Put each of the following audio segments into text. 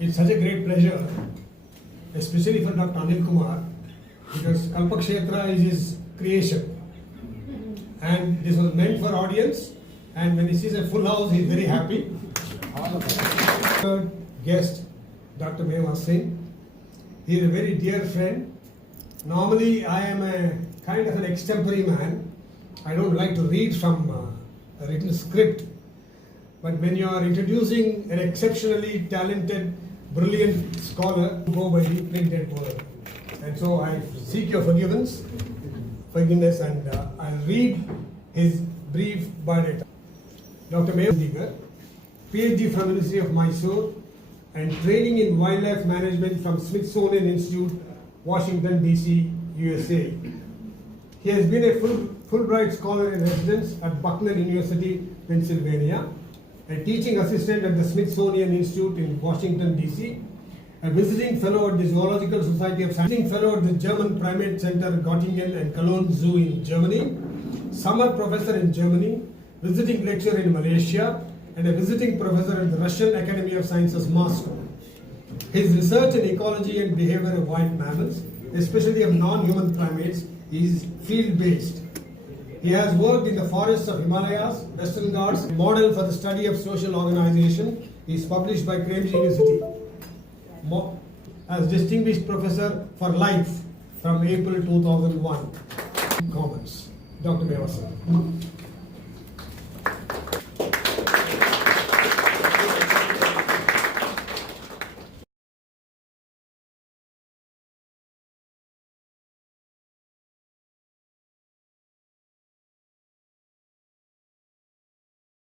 It's such a great pleasure, especially for Dr. Anil Kumar, because Kalpakshetra is his creation. And this was meant for audience, and when he sees a full house, he's very happy. Third guest, Dr. Meva Singh. He is a very dear friend. Normally, I am a kind of an extempore man. I don't like to read from a written script. But when you are introducing an exceptionally talented, brilliant scholar, you go by the printed word. And so I seek your forgiveness, and I'll read his brief biodata. Dr. Meva, PhD from University of Mysore and training in wildlife management from Smithsonian Institute, Washington, D.C., USA. He has been a Fulbright Scholar in Residence at Buckner University, Pennsylvania, a teaching assistant at the Smithsonian Institute in Washington, D.C., a visiting fellow at the Zoological Society of Science, visiting fellow at the German Primate Center, Göttingen and Cologne Zoo in Germany, summer professor in Germany, visiting lecturer in Malaysia, and a visiting professor at the Russian Academy of Sciences, Moscow. His research in ecology and behavior of wild mammals, especially of non-human primates, is field-based. He has worked in the forests of Himalayas, Western Ghats, model for the study of social organization. He is published by Cambridge University as distinguished professor for life from April 2001. Comments. Dr. Meva Singh.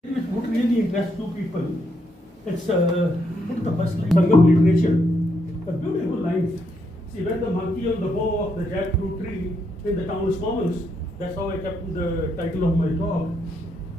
It would really interest two people. It's put the first line. Sangam literature. The beautiful lines. See, when the monkey on the bough of the jackfruit tree in the town's commons, that's how I kept the title of my talk.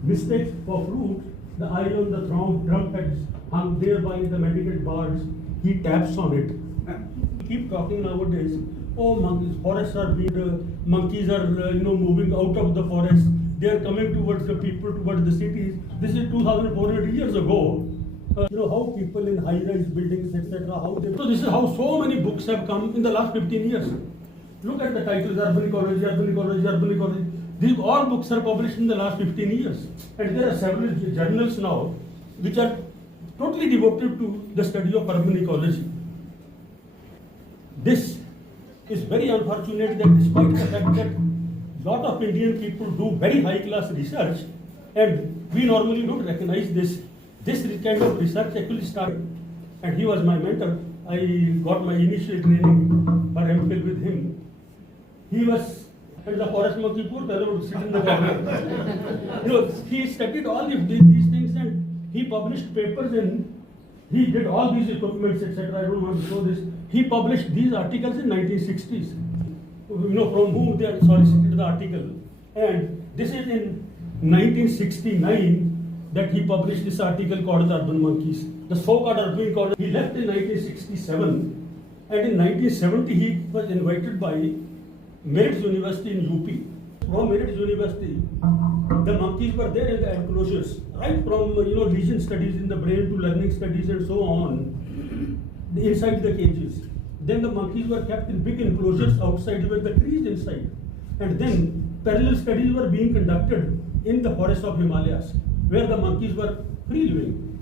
Mistakes for fruit, the eye on the drum heads hung there by the mendicant bards, he taps on it. Keep talking nowadays. Oh, monkeys, forests are being, monkeys are moving out of the forest. They are coming towards the people, towards the cities. This is 2,400 years ago. How people in high-rise buildings, etc. So this is how so many books have come in the last 15 years. Look at the titles: urban ecology, urban ecology, urban ecology. These all books are published in the last 15 years, and there are several journals now which are totally devoted to the study of urban ecology. This is very unfortunate that despite the fact that lot of Indian people do very high-class research, and we normally don't recognize this. This kind of research actually started, and he was my mentor. I got my initial training for MPhil with him. He was, and the forest monkey, poor fellow would sit in the corner. He studied all these things, and he published papers, and he did all these equipments, etc. I don't want to show this. He published these articles in 1960s. From whom they are solicited the article. And this is in 1969 that he published this article called The Urban Monkeys. The so-called urban ecology. He left in 1967, and in 1970 he was invited by Merit University in UP. From Merit University, the monkeys were there in the enclosures, right from lesion studies in the brain to learning studies and so on, inside the cages. Then the monkeys were kept in big enclosures outside with the trees inside. And then parallel studies were being conducted in the forests of Himalayas, where the monkeys were free living.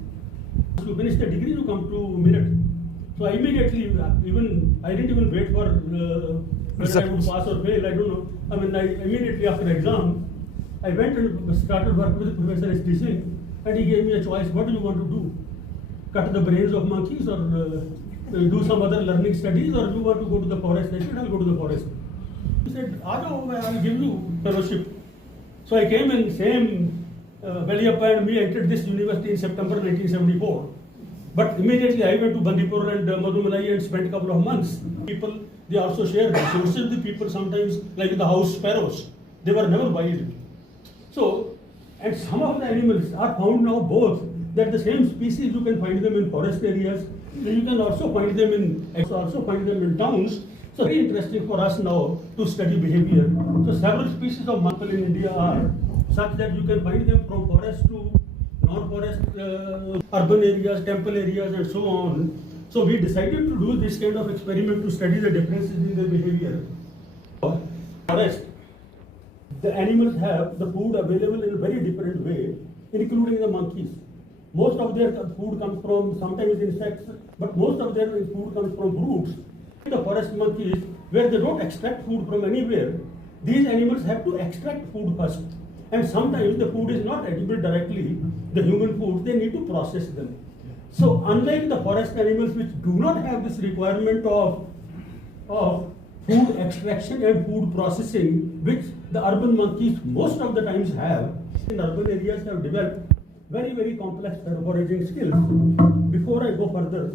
To finish the degree, you come to Merit. So I immediately, I didn't even wait for whether I would pass or fail, I don't know. I immediately after exam, I went and started work with Professor S.D. Singh, and he gave me a choice. What do you want to do? Cut the brains of monkeys, or do some other learning studies, or you want to go to the forest? I said, I'll go to the forest. He said, I'll give you fellowship. So I came in same Valliyappa and me entered this university in September 1974. But immediately I went to Bandipur and Madumalai and spent a couple of months. People, they also share resources with people sometimes, like the house sparrows. They were never wild. So, and some of the animals are found now both, that the same species you can find them in forest areas, you can also find them in towns. So very interesting for us now to study behavior. So several species of monkey in India are such that you can find them from forest to non-forest, urban areas, temple areas, and so on. So we decided to do this kind of experiment to study the differences in their behavior. Forest, the animals have the food available in a very different way, including the monkeys. Most of their food comes from sometimes insects, but most of their food comes from fruits. The forest monkeys, where they don't extract food from anywhere, these animals have to extract food first. And sometimes the food is not edible directly, the human food, they need to process them. So unlike the forest animals which do not have this requirement of food extraction and food processing, which the urban monkeys most of the times have, in urban areas have developed very, very complex foraging skills. Before I go further,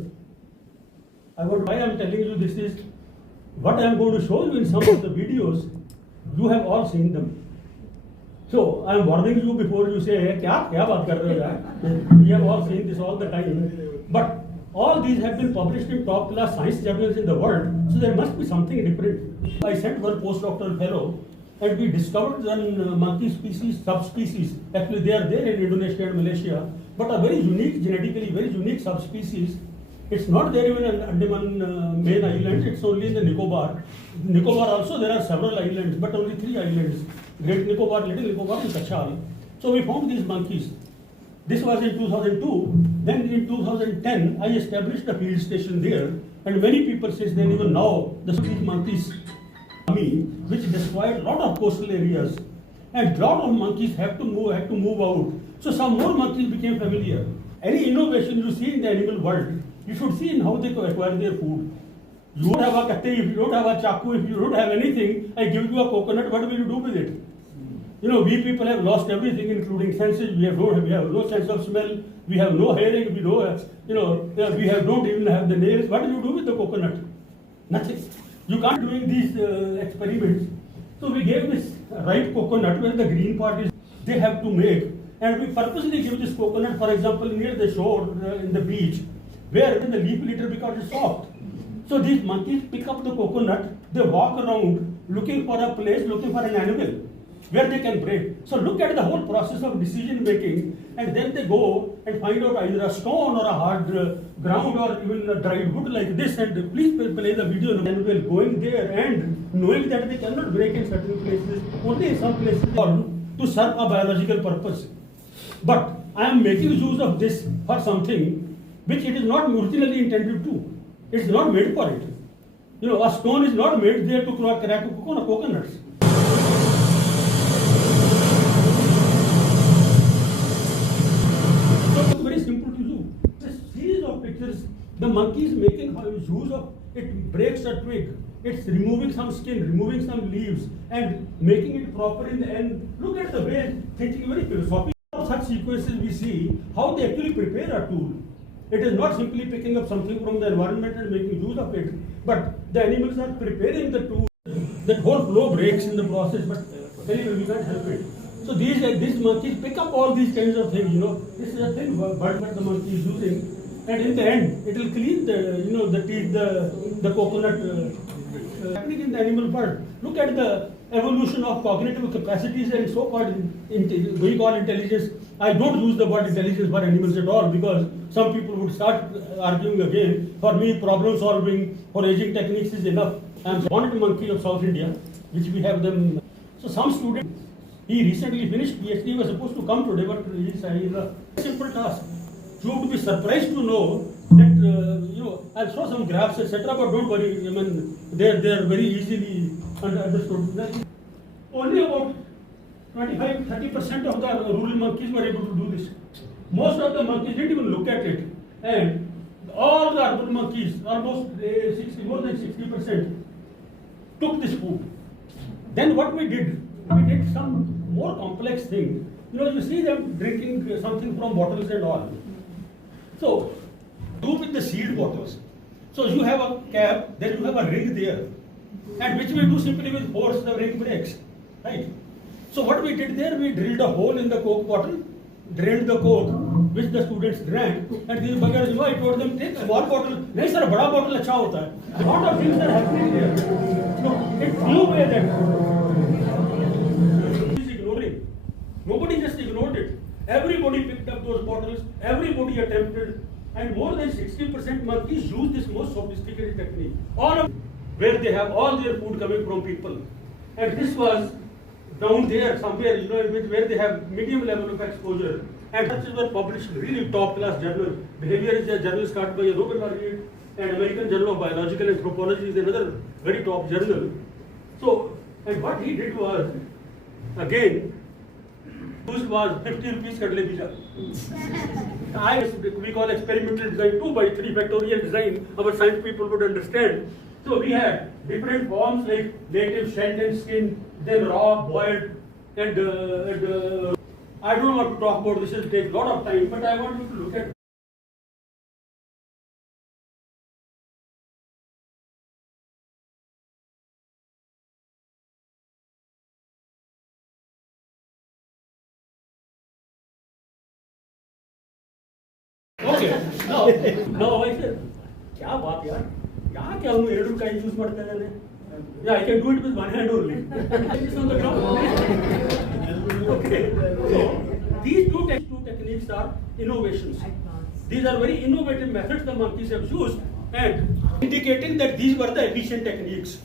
why I am telling you this is what I am going to show you in some of the videos. You have all seen them. So I am warning you before you say, hey, kya baat kar rahe ho yaar? You have all seen this all the time. But all these have been published in top class science journals in the world, so there must be something different. I sent one postdoctoral fellow and we discovered one monkey species, subspecies. Actually, they are there in Indonesia and Malaysia, but a very unique, genetically very unique subspecies. It's not there even in Andaman main island, it's only in the Nicobar. Nicobar also there are several islands, but only 3 islands. Great Nicobar, Little Nicobar and Kachal. So we found these monkeys. This was in 2002. Then in 2010, I established a field station there. And many people since then, even now, these monkeys, which destroyed a lot of coastal areas. And a lot of monkeys had to move out. So some more monkeys became familiar. Any innovation you see in the animal world, you should see in how they acquire their food. You don't have a katte, if you don't have a chaku, if you don't have anything, I give you a coconut, what will you do with it? You know, we people have lost everything, including senses. We have no sense of smell. We have no hearing. We don't, don't even have the nails. What do you do with the coconut? Nothing. You can't doing these experiments. So we gave this ripe coconut where the green part is they have to make, and we purposely give this coconut, for example, near the shore in the beach, where the leaf litter because it's soft. So these monkeys pick up the coconut. They walk around looking for a place, looking for an animal where they can break. So look at the whole process of decision making, and then they go and find out either a stone or a hard ground or even a dried wood like this. And please play the video. And we're going there and knowing that they cannot break in certain places, only in some places to serve a biological purpose. But I am making use of this for something which it is not originally intended to. It's not made for it. You know, a stone is not made there to crack coconuts. The monkey is making use of it, breaks a twig, it's removing some skin, removing some leaves, and making it proper in the end. Look at the way, thinking very philosophical of such sequences we see, how they actually prepare a tool. It is not simply picking up something from the environment and making use of it, but the animals are preparing the tool. That whole flow breaks in the process, but anyway, we can't help it. So these monkeys pick up all these kinds of things, you know. This is a thing, but the monkey is using. And in the end, it will clean the teeth, the coconut. Happening in the animal world. Look at the evolution of cognitive capacities and so-called we call intelligence. I don't use the word intelligence for animals at all because some people would start arguing again. For me, problem solving, foraging techniques is enough. I am one monkey of South India, which we have them. So some student, he recently finished PhD, was supposed to come today, but he is a simple task. You would be surprised to know that, I'll show some graphs, etc., but don't worry, I mean, they are very easily understood. Only about 25-30% of the rural monkeys were able to do this. Most of the monkeys didn't even look at it. And all the urban monkeys, almost more than 60%, took this food. Then what we did some more complex thing. You see them drinking something from bottles and all. So, do with the seed bottles. So you have a cap, then you have a ring there. And which we do simply with force, the ring breaks. Right? So what we did there, we drilled a hole in the Coke bottle, drained the Coke, which the students drank, and these buggers, I told them, take a small bottle. No, sir, a bada bottle acha hota hai. A lot of things are happening there. So it flew away that. Is ignoring. Nobody just ignored it. Everybody picked up those bottles, everybody attempted, and and more than 60% monkeys use this most sophisticated technique. All of where they have all their food coming from people, and this was down there somewhere, where they have medium level of exposure, and such were published really top class journal. Behavior is a journal started by a Nobel laureate, and American Journal of Biological Anthropology is another very top journal. So, and what he did was, again, used was 50 rupees kadle bija. We call experimental design 2 by 3 factorial design. Our science people would understand. So we had different forms like native, shelled and skin, then raw, boiled, and I don't want to talk about this. It will take a lot of time, but I want you to look at. Okay. Now I said, क्या बात यार, यहाँ क्या हूँ एरडू का use करते हैं ना? Yeah, I can do it with one hand only. It's on the ground. Okay. So these two techniques are innovations. These are very innovative methods the monkeys have used, and indicating that these were the efficient techniques.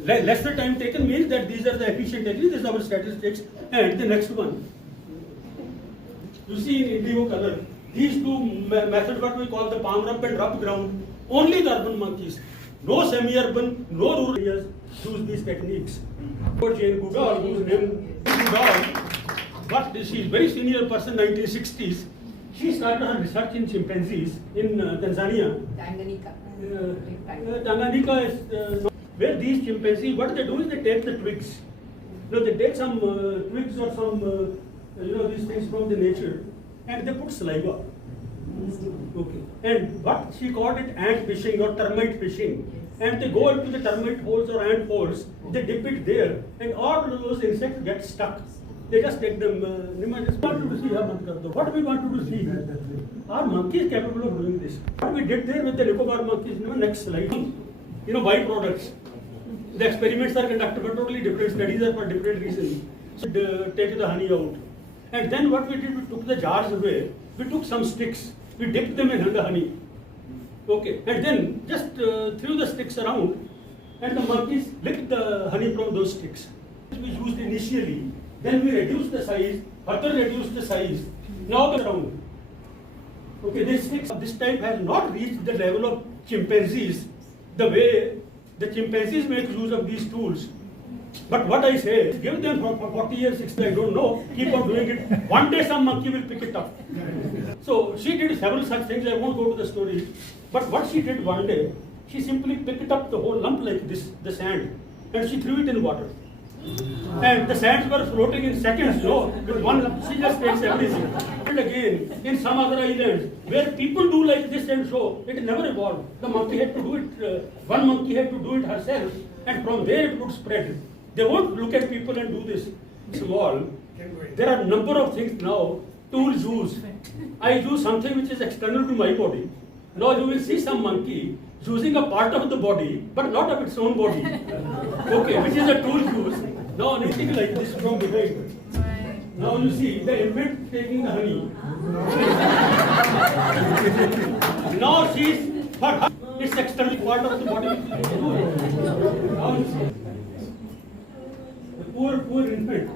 Lesser time taken means that these are the efficient techniques. This is our statistics. And the next one, you see in indigo color. These two methods, what we call the palm rub and rub ground, only the urban monkeys. No semi-urban, no rural areas use these techniques. Jane Goodall, whose name is Goodall, but she is a very senior person, 1960s. She started her research in chimpanzees in Tanzania. Tanganyika is where these chimpanzees, what they do is they take the twigs. They take some twigs or some, these things from the nature, and they put saliva. Okay. And what she called it ant fishing or termite fishing. And they go into the termite holes or ant holes, they dip it there, and all those insects get stuck. They just take them. What do we want to see? Are monkeys capable of doing this? What we did there with the Nicobar monkeys, next slide. Byproducts. The experiments are conducted, but totally different. Studies are for different reasons. So take the honey out. And then what we did, we took the jars away. We took some sticks. We dipped them in the honey. Okay. And then just threw the sticks around, and the monkeys licked the honey from those sticks. We used initially. Then we reduced the size, further reduced the size. Now the round. Okay, this sticks of this type has not reached the level of chimpanzees, the way the chimpanzees make use of these tools. But what I say, give them for 40 years, 60, I don't know, keep on doing it. One day some monkey will pick it up. So she did several such things, I won't go to the story. But what she did one day, she simply picked up the whole lump like this, the sand, and she threw it in water. And the sands were floating in seconds, with one lump, she just takes everything. And again, in some other islands, where people do like this and so, it never evolved. The monkey had to do it, one monkey had to do it herself, and from there it would spread. They won't look at people and do this. Small. There are a number of things now, tools used. I use something which is external to my body. Now you will see some monkey using a part of the body, but not of its own body. Okay, which is a tool used. Now anything like this from behind. Now you see the infant taking the honey. Now she's, for her, it's external part of the body. Now you see. The poor infant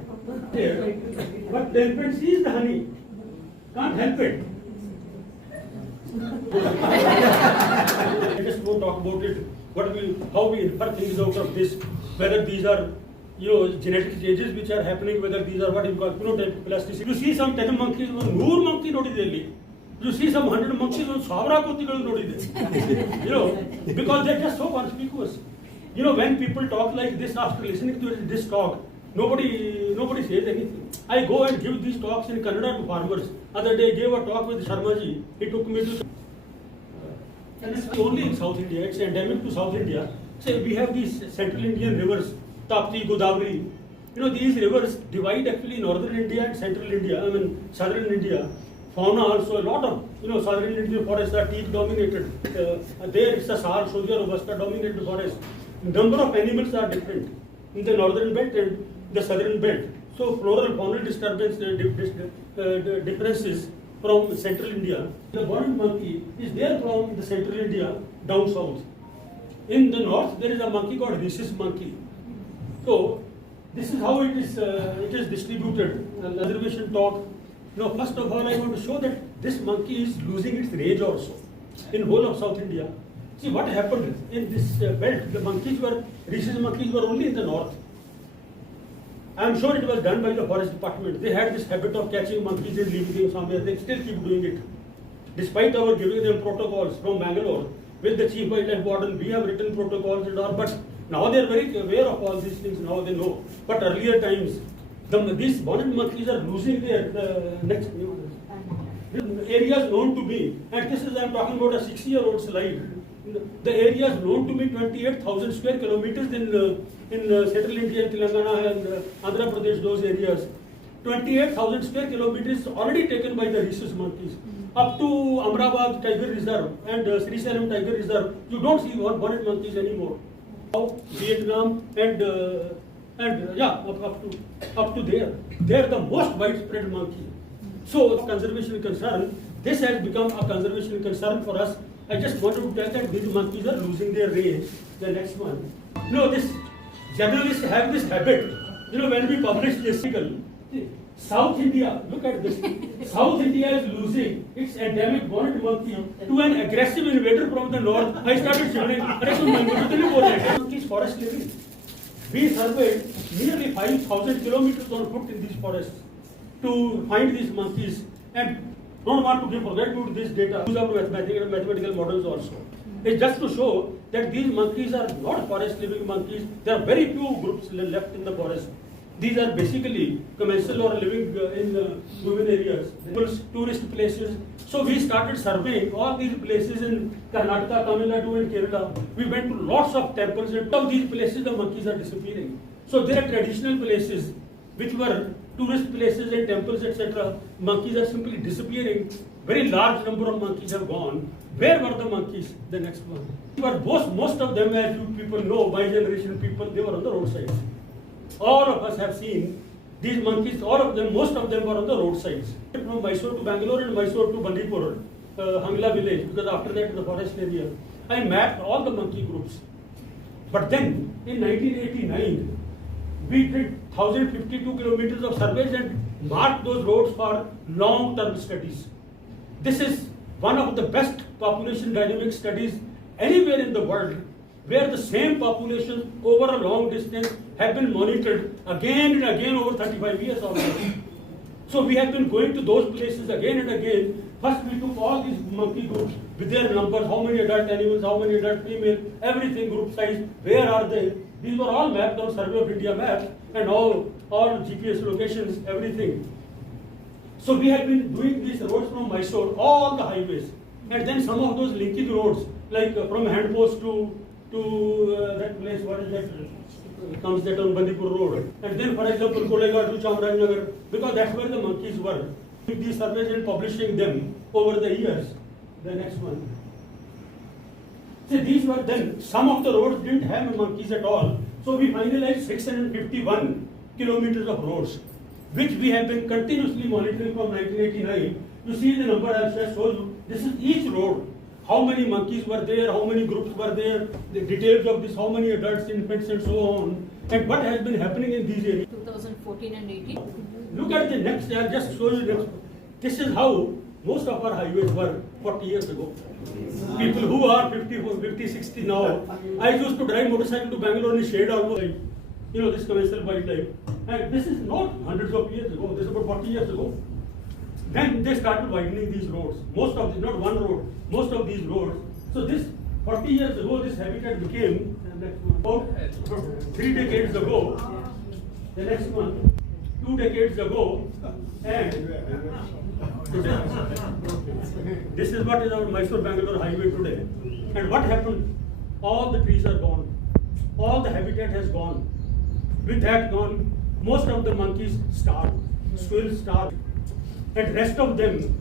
there, but the infant sees the honey, can't help it. I just won't talk about it. How we infer things out of this, whether these are genetic changes which are happening, whether these are what you call phenotypic plasticity. You see some 10 monkeys, 100 monkey nodidelli. You see some 100 monkeys, 1000 kotigalu nodide. Because they're just so conspicuous. When people talk like this after listening to this talk, nobody says anything. I go and give these talks in Kannada to farmers. Other day I gave a talk with Sharmaji. He took me to. And it's only in South India. It's endemic to South India. So we have these Central Indian rivers, Tapti, Godavari. These rivers divide actually Northern India and Central India. Southern India. Fauna also, a lot of Southern Indian forests are teak dominated. There it's a Sal, Soja, Robusta dominated forest. Number of animals are different in the northern belt and the southern belt. So floral faunal disturbance differences from central India. The bonnet monkey is there from the central India down south. In the north, there is a monkey called rhesus monkey. So this is how it is distributed. Conservation talk. Now, first of all, I want to show that this monkey is losing its range also in whole of South India. See what happened in this belt. The rhesus monkeys were only in the north. I am sure it was done by the forest department. They had this habit of catching monkeys and leaving them somewhere. They still keep doing it. Despite our giving them protocols from Bangalore, with the chief wildlife warden, we have written protocols and all, but now they are very aware of all these things, now they know. But earlier times, these bonnet monkeys are losing their areas known to be, and this is, I am talking about a 6-year-old slide. The area is known to be 28,000 square kilometers in central India, Telangana and Andhra Pradesh, those areas. 28,000 square kilometers already taken by the rhesus monkeys. Up to Amrabad Tiger Reserve and Sri Salem Tiger Reserve, you don't see bonnet monkeys anymore. Now, Vietnam and up to there, they are the most widespread monkey. So, conservation concern, this has become a conservation concern for us. I just wanted to tell that these monkeys are losing their range. The next one. This journalists have this habit. When we publish this article, South India, look at this. South India is losing its endemic bonnet monkey to an aggressive invader from the north. I started shouting, monkeys forest living. We surveyed nearly 5,000 kilometers on foot in these forests to find these monkeys, and don't want to forget to this data. Use of mathematical models also. It's just to show that these monkeys are not forest living monkeys. There are very few groups left in the forest. These are basically commensal or living in human areas, tourist places. So we started surveying all these places in Karnataka, Tamil Nadu and Kerala. We went to lots of temples, and of these places the monkeys are disappearing. So there are traditional places which were tourist places and temples, etc. Monkeys are simply disappearing. Very large number of monkeys have gone. Where were the monkeys? The next one. Most of them, as you people know, my generation people, they were on the roadsides. All of us have seen these monkeys, most of them were on the roadsides. From Mysore to Bangalore and Mysore to Bandipur, Hangla village, because after that the forest area, I mapped all the monkey groups. But then, in 1989, we did 1,052 kilometers of surveys and marked those roads for long-term studies. This is one of the best population dynamic studies anywhere in the world, where the same populations over a long distance have been monitored again and again over 35 years almost. So we have been going to those places again and again. First we took all these monkey groups with their numbers, how many adult animals, how many adult female, everything, group size, where are they? These were all mapped on Survey of India map and all GPS locations, everything. So we have been doing these roads from Mysore, all the highways, and then some of those linking roads, like from Handpost to that place, what is that? Comes that on Bandipur Road. And then, for example, Kolega to Chamarajanagar, because that's where the monkeys were. These surveys and publishing them over the years. The next one. See, these were then, some of the roads didn't have monkeys at all. So we finalized 651 kilometers of roads, which we have been continuously monitoring from 1989. You see the number I have just shown you. This is each road. How many monkeys were there, how many groups were there, the details of this, how many adults, infants and so on, and what has been happening in these areas. 2014 and 18. Look at the next, I'll just show you next. This is how most of our highways were 40 years ago. People who are 50, 60 now. I used to drive motorcycle to Bangalore in shade almost, this commercial wildlife. And this is not hundreds of years ago, this is about 40 years ago. Then they started widening these roads. Most of these, not one road, most of these roads. So this, 40 years ago, this habitat became, about 3 decades ago, the next one, 2 decades ago, and this is what is our Mysore-Bangalore highway today. And what happened? All the trees are gone. All the habitat has gone. With that gone, most of the monkeys starved, squirrels starved. And rest of them,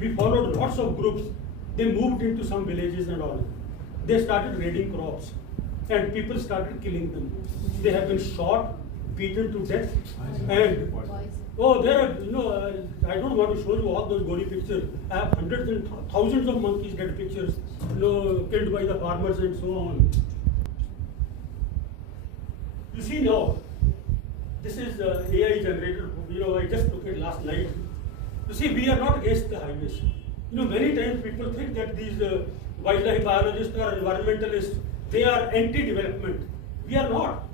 we followed lots of groups. They moved into some villages and all. They started raiding crops, and people started killing them. They have been shot, beaten to death, and oh, there are, I don't want to show you all those gory pictures. I have hundreds and thousands of monkeys dead pictures, killed by the farmers and so on. You see now, this is AI generated. I just took it last night. You see, we are not against the highways. Many times people think that these wildlife biologists or environmentalists, they are anti-development. We are not.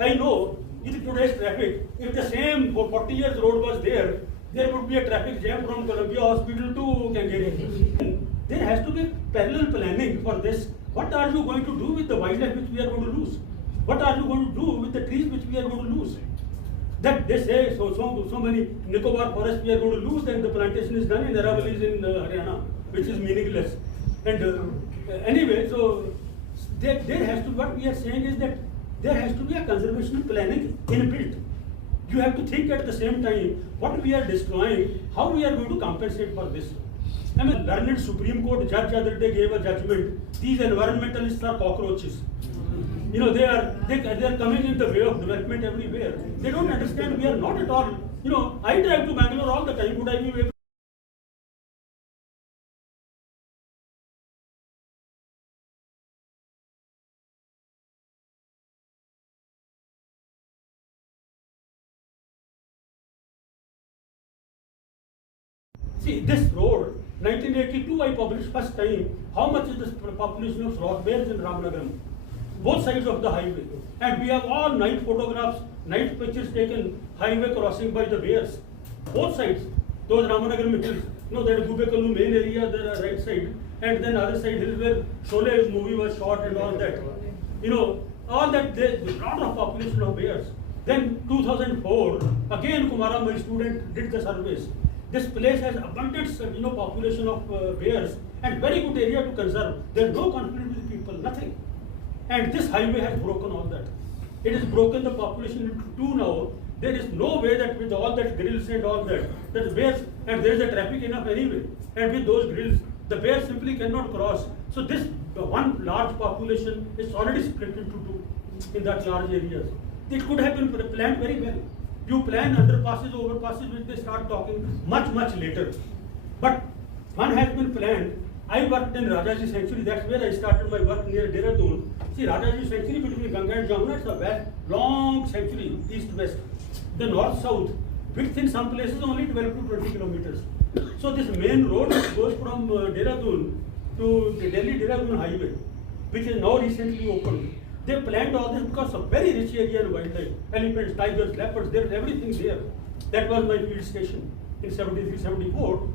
I know in today's traffic, if the same 40 years road was there would be a traffic jam from Columbia Hospital to Kangaroo. There has to be parallel planning for this. What are you going to do with the wildlife which we are going to lose? What are you going to do with the trees which we are going to lose? That they say so many Nicobar forests we are going to lose, and the plantation is done in Aravallis in Haryana, which is meaningless. And anyway, so there has to, what we are saying is that there has to be a conservation planning inbuilt. You have to think at the same time what we are destroying, how we are going to compensate for this. I mean, learned Supreme Court judge other day gave a judgment. These environmentalists are cockroaches. They are coming in the way of development everywhere. They don't understand we are not at all. I drive to Bangalore all the time. Would I be able? See, this road, 1982, I published first time how much is the population of sloth bears in Ramanagaram. Both sides of the highway. And we have all night photographs, night pictures taken, highway crossing by the bears. Both sides. Those Ramanagaram hills. That Gubekalu main area, the right side. And then other side hills where Sholay movie was shot and all that. All that, there's a lot of population of bears. Then 2004, again Kumara, my student, did the surveys. This place has abundant, population of bears and very good area to conserve. There's no conflict with people, nothing. And this highway has broken all that. It has broken the population into two now. There is no way that with all that grills and all that the bears, and there is a traffic enough anyway. And with those grills, the bears simply cannot cross. So this one large population is already split into two in that large areas. It could have been planned very well. You plan underpasses, overpasses, which they start talking much later. But one has been planned. I worked in Rajaji Sanctuary, that's where I started my work near Dehradun. See, Rajaji Sanctuary between Ganga and Jamuna, it's a vast, long sanctuary, east-west. The north-south, width in some places only 12 to 20 kilometers. So this main road goes from Dehradun to the Delhi-Dehradun highway, which is now recently opened. They planned all this because of very rich area in wildlife. Elephants, tigers, leopards, there's everything there. That was my field station in 73, 74.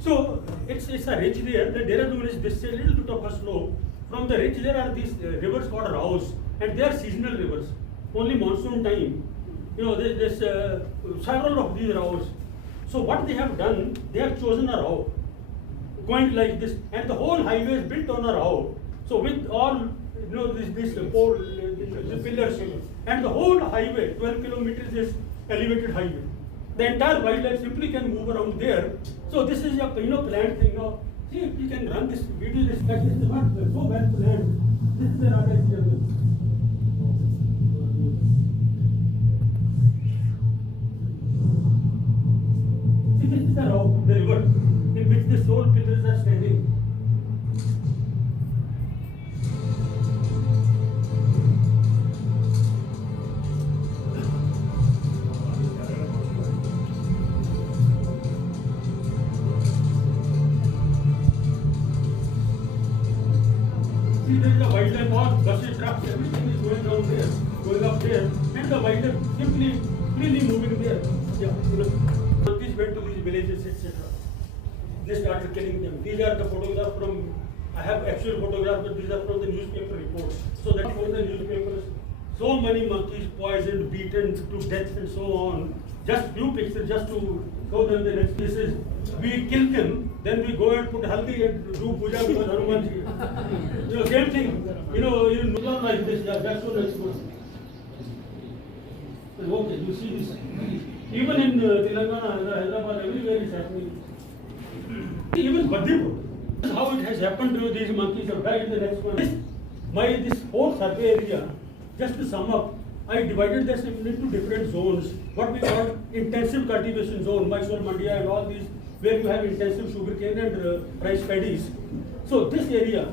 So it's a ridge there. The Dehradun is this a little bit of a slope. From the ridge there are these rivers called Raos, and they are seasonal rivers. Only monsoon time. There's several of these Raos. So what they have done, they have chosen a Rao, going like this, and the whole highway is built on a Rao. So with all this pole, the pillars, and the whole highway, 12 kilometers is elevated highway. The entire wildlife simply can move around there. So this is a planned thing now. See if you can run this video. This is not so well planned. This is the Raja jungle. See, this is the river in which the soul pillars are standing. See, there is a wildlife, all buses, trucks, everything is going down there, going up there, and the wildlife simply freely moving there. Monkeys went to these villages, etc. They started killing them. These are the photographs from, I have actual photographs, but these are from the newspaper reports. So that for the newspapers, so many monkeys poisoned, beaten to death and so on. Just few pictures just to show them the next places. We kill them, then we go and put haldi and do puja because Hanumanji. Same thing. Not like this, that's what I suppose. Okay, you see this. Even in Telangana, Hyderabad, everywhere it's happening. Even Badripur. This is how it has happened to these monkeys have died in the next one. This whole survey area, just to sum up, I divided this into different zones. What we call intensive cultivation zone, Mysore, Mandia and all these, where you have intensive sugarcane and rice paddies. So this area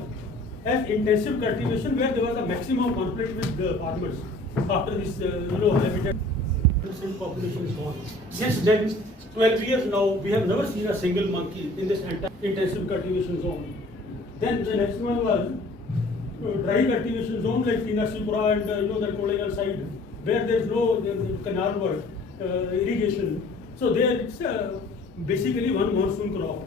has intensive cultivation where there was a maximum conflict with the farmers after this, habitat population is gone. Since then, 12 years now, we have never seen a single monkey in this entire intensive cultivation zone. Then the next one was dry cultivation zone like Narsipura and the Kolegal side, where there is no canal work, irrigation. So there it's basically one monsoon crop.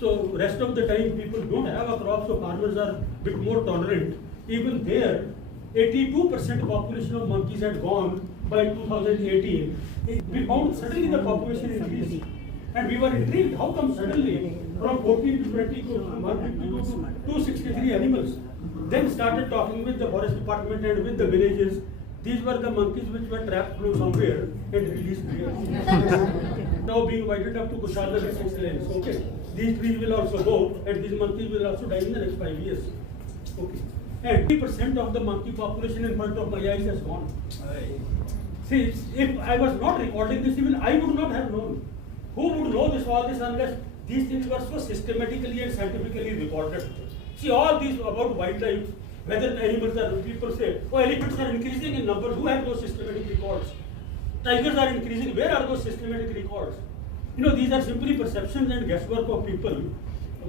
So rest of the time people don't have a crop, so farmers are a bit more tolerant. Even there, 82% population of monkeys had gone by 2018. We found suddenly the population increased. And we were intrigued, how come suddenly from 14 to 20 to 263 animals? Then started talking with the forest department and with the villages. These were the monkeys which were trapped from somewhere and released here. Now being invited up to Kushala with 6 lanes. Okay. These trees will also go and these monkeys will also die in the next 5 years. Okay. And 80% of the monkey population in front of my eyes has gone. See, if I was not recording this, even I would not have known. Who would know this, all this, unless these things were so systematically and scientifically recorded? See, all these about wildlife, whether the animals are, people say, oh, elephants are increasing in numbers. Who have those systematic records? Tigers are increasing. Where are those systematic records? These are simply perceptions and guesswork of people.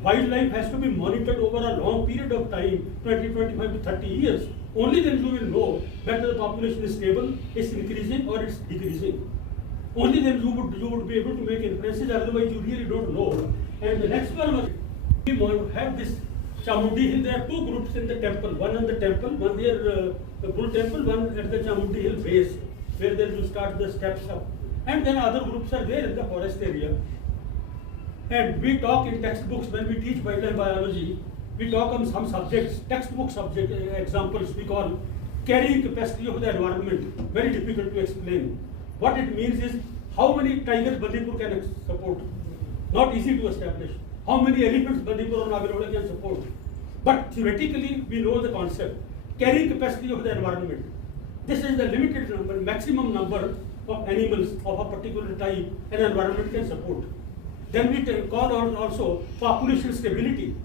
Wildlife has to be monitored over a long period of time, 20, 25 to 30 years. Only then you will know whether the population is stable, is increasing or it's decreasing. Only then you would be able to make inferences, otherwise you really don't know. And the next one was, we have this Chamundi Hill. There are two groups in the temple, one on the temple, one near the Bull Temple, one at the Chamundi Hill base, where they will start the steps up. And then other groups are there in the forest area. And we talk in textbooks when we teach wildlife biology, we talk on some subjects, textbook subject examples we call carrying capacity of the environment, very difficult to explain. What it means is how many tigers Bandipur can support, not easy to establish. How many elephants Bandipur or Nagarhoda can support. But theoretically we know the concept, carrying capacity of the environment. This is the limited number, maximum number of animals of a particular type an environment can support. Then we call on also population stability.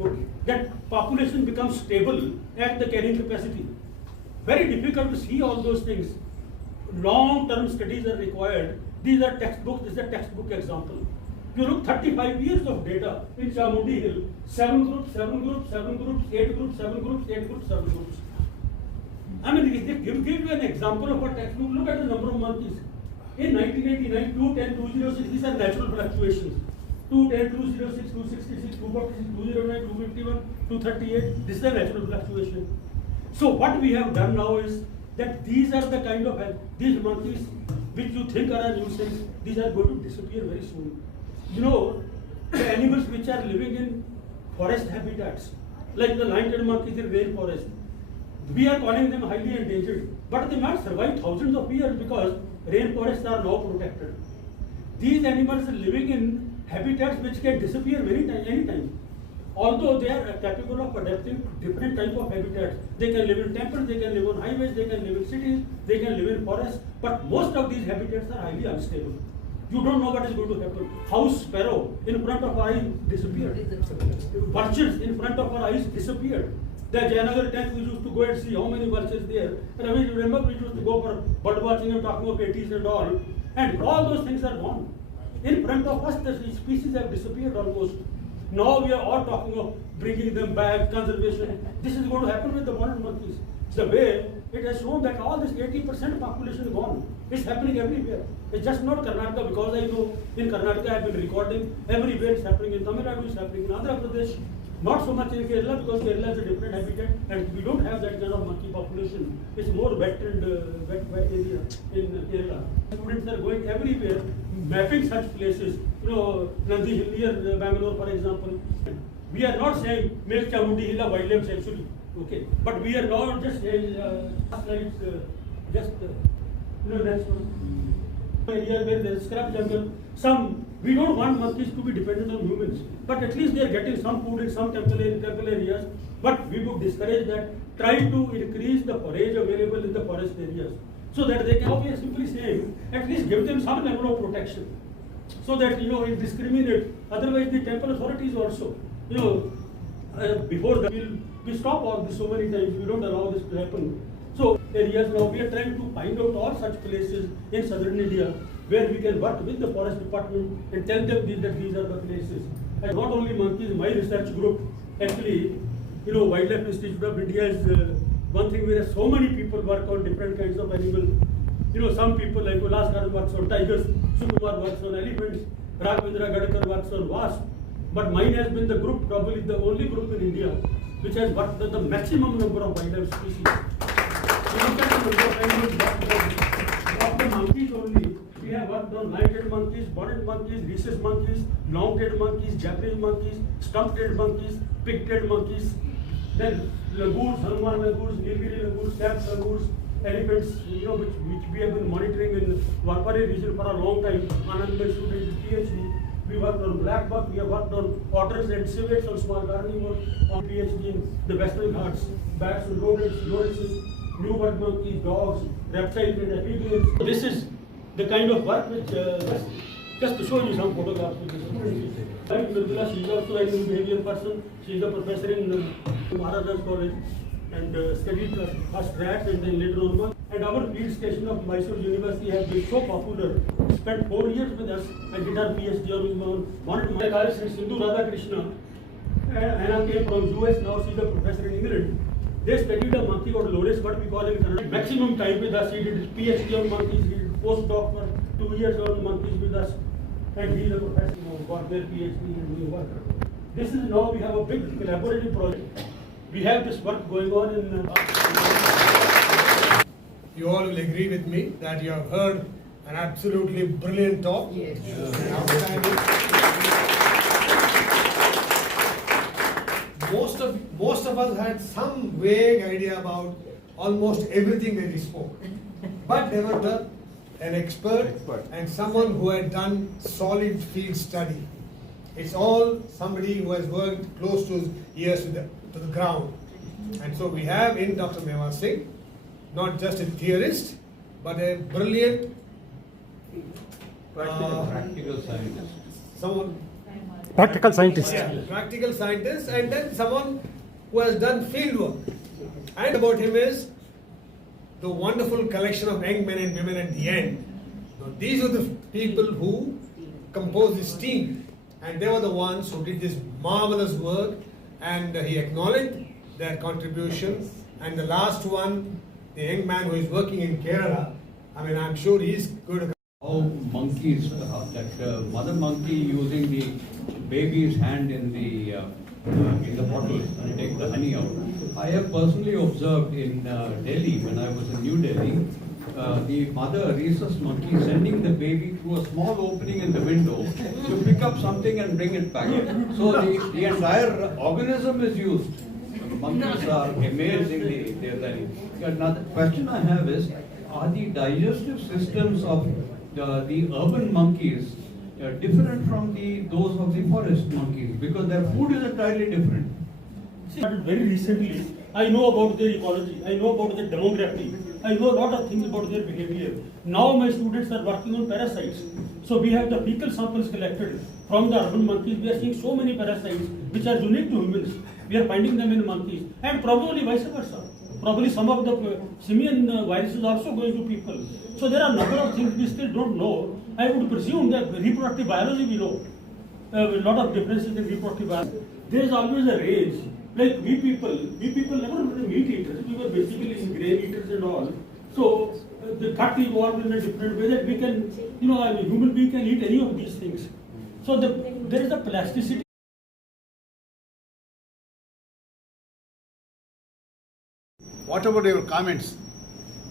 Okay. That population becomes stable at the carrying capacity. Very difficult to see all those things. Long-term studies are required. These are textbooks. This is a textbook example. You look 35 years of data in Chamundi Hill. 7 groups, 7 groups, 7 groups, 8 groups, 7 groups, 8 groups, 7 groups. I mean, if they give you an example of a textbook, look at the number of monkeys. In 1989, 210, 206, these are natural fluctuations. 210, 206, 266, 246, 209, 251, 238. This is a natural fluctuation. So what we have done now is that these are the kind of, these monkeys which you think are a nuisance, these are going to disappear very soon. The animals which are living in forest habitats, like the lion-tailed monkeys in rainforest, we are calling them highly endangered, but they might survive thousands of years because rainforests are now protected. These animals are living in habitats which can disappear anytime. Although they are capable of adapting to different type of habitats. They can live in temples, they can live on highways, they can live in cities, they can live in forests, but most of these habitats are highly unstable. You don't know what is going to happen. House sparrow in front of our eyes disappeared. Vultures in front of our eyes disappeared. The Jayanagar tank, we used to go and see how many vultures there. And I mean, remember we used to go for bird watching and talking of patties and all those things are gone. In front of us, the species have disappeared almost. Now we are all talking of bringing them back, conservation. This is going to happen with the modern monkeys. The way it has shown that all this 80% population is gone. It's happening everywhere. It's just not Karnataka, because I know in Karnataka I have been recording everywhere it's happening. In Tamil Nadu it's happening, in Andhra Pradesh. Not so much in Kerala, because Kerala is a different habitat and we don't have that kind of monkey population. It's more wet and wet area in Kerala. Students are going everywhere, mapping such places. Nandi Hill near Bangalore, for example. We are not saying make Chamundi Hill a wildlife sanctuary, okay? But we are not just saying slides, next one. Areas where there is scrap jungle, we don't want monkeys to be dependent on humans, but at least they are getting some food in some temple areas. But we would discourage that. Try to increase the forage available in the forest areas, so that they can, we are simply saying, at least give them some level of protection, so that it discriminate. Otherwise, the temple authorities also, before that, we stop all this so many times. We don't allow this to happen. So areas now we are trying to find out all such places in southern India where we can work with the forest department and tell them that these are the places. And not only monkeys, my research group actually, Wildlife Institute of India is one thing where so many people work on different kinds of animals. Some people like Ulas Karan works on tigers, Sukumar works on elephants, Raghavendra Gadkar works on wasps. But mine has been the group, probably the only group in India, which has worked on the maximum number of wildlife species. Look at the number of animals of the monkeys only. We have worked on nine-tailed monkeys, bonnet monkeys, rhesus monkeys, long-tailed monkeys, Japanese monkeys, stump-tailed monkeys, pig-tailed monkeys, then lagoons, Hanuman lagoons, Nilgiri lagoons, Caps lagoons, elephants, which we have been monitoring in Varpare region for a long time. Anand, my student, is PhD. We worked on black buck, we have worked on otters and civets on small carnivore, on PhD in the Western Ghats, bats and rodents, newborn monkeys, dogs, reptiles and amphibians. This is the kind of work which, just to show you some photographs. Like Mridula, she is also a new behavior person. She is a professor in Maharaja's College and studied first rats and then later on. And our field station of Mysore University has been so popular. Spent 4 years with us and did our PhD on bonnet monkeys. And Sindhu Radhakrishna, Anna came from US, now she is a professor in England. They studied a monkey called Loris, what we call it in Kannada. Maximum time with us. He did his PhD on monkeys, he did postdoc for 2 years on monkeys with us. And he is a professor who got their PhD and we work. This is now we have a big collaborative project. We have this work going on in. You all will agree with me that you have heard an absolutely brilliant talk. Yes. Outstanding. Most of us had some vague idea about almost everything that he spoke, but they were an expert and someone who had done solid field study. It's all somebody who has worked close to his ears to the ground. And so we have in Dr. Mehwa Singh not just a theorist, but a brilliant practical scientist. Someone Practical scientist. practical scientist, and then someone who has done field work. And about him is the wonderful collection of young men and women at the end. Now, these are the people who composed this team, and they were the ones who did this marvelous work, and he acknowledged their contribution. And the last one, the young man who is working in Kerala, I'm sure he's good. How monkeys, that mother monkey using the baby's hand in the bottle to take the honey out. I have personally observed in Delhi, when I was in New Delhi, the mother rhesus monkey sending the baby through a small opening in the window to pick up something and bring it back. So the entire organism is used. Monkeys are amazingly, another question I have is, are the digestive systems of the urban monkeys different from those of the forest monkeys? Because their food is entirely different. See, very recently, I know about their ecology, I know about their demography, I know a lot of things about their behavior. Now my students are working on parasites. So we have the fecal samples collected from the urban monkeys. We are seeing so many parasites which are unique to humans. We are finding them in monkeys and probably vice versa. Probably some of the simian viruses also going to people. So there are a number of things we still don't know. I would presume that reproductive biology we know. A lot of differences in reproductive biology. There is always a range. Like we people never were meat eaters. We were basically grain eaters and all. So the gut evolved in a different way that we can, a human being can eat any of these things. So there is a plasticity. What about your comments?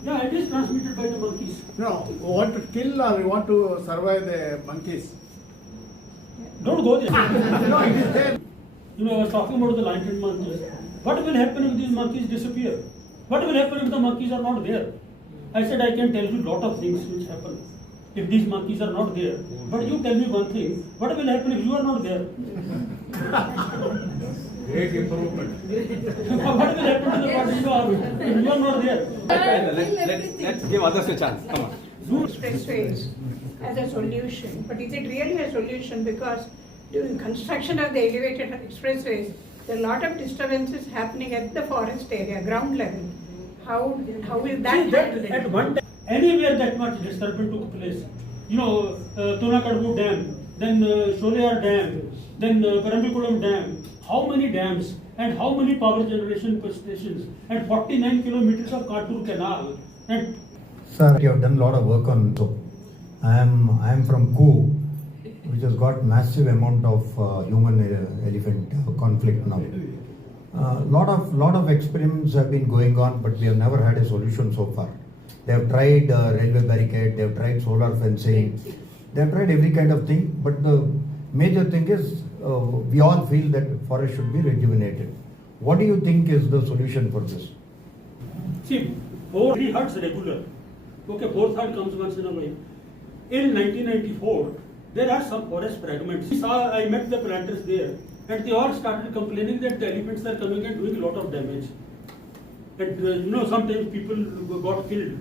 Yeah, it is transmitted by the monkeys. No, you want to kill or you want to survive the monkeys? Don't go there. No, it is there. I was talking about the lion-tailed monkeys. What will happen if these monkeys disappear? What will happen if the monkeys are not there? I said I can tell you a lot of things which happen. if these monkeys are not there. But you tell me one thing, what will happen if you are not there? Great improvement. What will happen to the party you are if you are not there? Let's give others a chance. Come on. Expressways as a solution, but is it really a solution? Because during construction of the elevated expressways, there are a lot of disturbances happening at the forest area, ground level. How is that See, that handled? at one time, anywhere that much disturbance took place. You know, Tonakadbu Dam, then Sholayar Dam, then Paramikulam Dam. How many dams and how many power generation stations and 49 kilometers of Kattur Canal and Sir, you have done a lot of work on so. I am from Ku, which has got massive amount of human elephant conflict now. Lot of experiments have been going on, but we have never had a solution so far. They have tried railway barricade, they have tried solar fencing, they have tried every kind of thing. But the major thing is we all feel that forest should be rejuvenated. What do you think is the solution for this? see, 3 herds regular. Okay, 4th herd comes once in a while. In 1994, there are some forest fragments. I met the planters there, and they all started complaining that the elephants are coming and doing a lot of damage. And sometimes people got killed.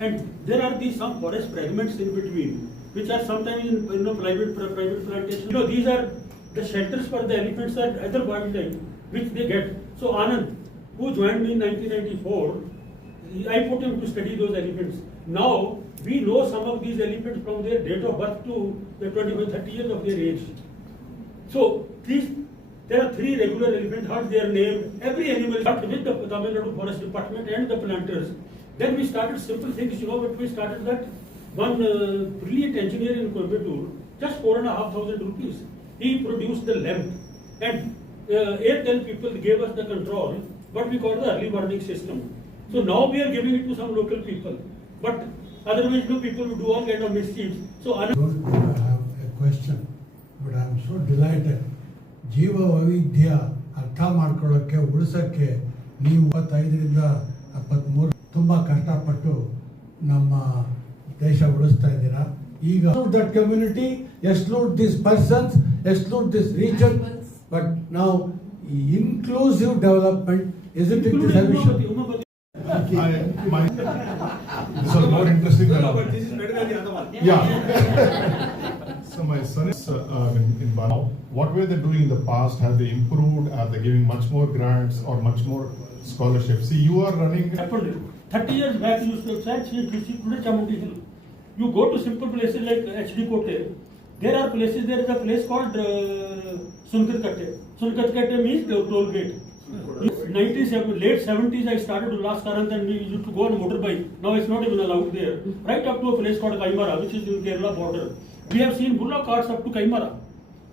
And there are these some forest fragments in between, which are sometimes in private plantations. These are the shelters for the elephants and other wildlife which they get. So Anand, who joined me in 1994, I put him to study those elephants. Now we know some of these elephants from their date of birth to the 25-30 years of their age. So there are 3 regular elephant herds. They are named. Every animal worked with the Tamil Nadu Forest Department and the planters. Then we started simple things. But we started that one brilliant engineer in Coimbatore, just 4,500 rupees. He produced the lamp, and ATalk people gave us the control. What we call the early warning system. So now we are giving it to some local people, but otherwise people will do all kind of mischiefs. So I have a question, but I am so delighted. ಜೀವ ವೈವಿಧ್ಯ ಅರ್ಥ ಮಾಡ್ಕೊಳ್ಳೋಕ್ಕೆ ಉಳಿಸೋಕ್ಕೆ ನೀವು 25ರಿಂದ 73 ತುಂಬ ಕಷ್ಟಪಟ್ಟು ನಮ್ಮ ದೇಶ ಉಳಿಸ್ತಾ ಇದ್ದೀರಾ. ಈಗ that community, exclude this persons, exclude this region, but ನಾವು inclusive development is it the solution? This was more interesting than but this is better than the other one. Yeah. So my son is in Banao. What were they doing in the past? Have they improved? Are they giving much more grants or much more scholarships? See, you are running. 30 years back, you should say today Chamundi Hill. You go to simple places like HD Kote. There are places. There is a place called Sunkarkatte. Sunkarkatte means the toll gate. Late 70s, I started to last current and we used to go on a motorbike. Now it's not even allowed there. Right up to a place called Kaimara, which is in Kerala border. We have seen bullock carts up to Kaimara.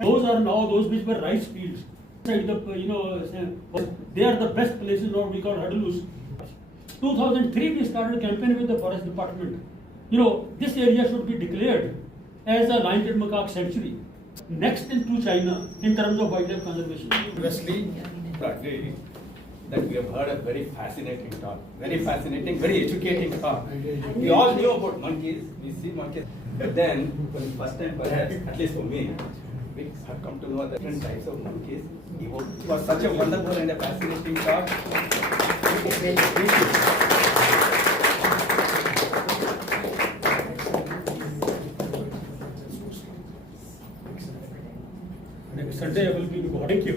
Those are now those which were rice fields. They are the best places now we call Hadalus. 2003, we started a campaign with the forest department. This area should be declared as a lion-tailed macaque sanctuary, next into China in terms of wildlife conservation. Firstly, Dr.B, that we have heard a very fascinating talk, very fascinating, very educating talk. We all knew about monkeys, we see monkeys, but then for the first time perhaps, at least for me, we have come to know the different types of monkeys. It was such a wonderful and a fascinating talk. Thank you. Next Sunday I will be. Thank you.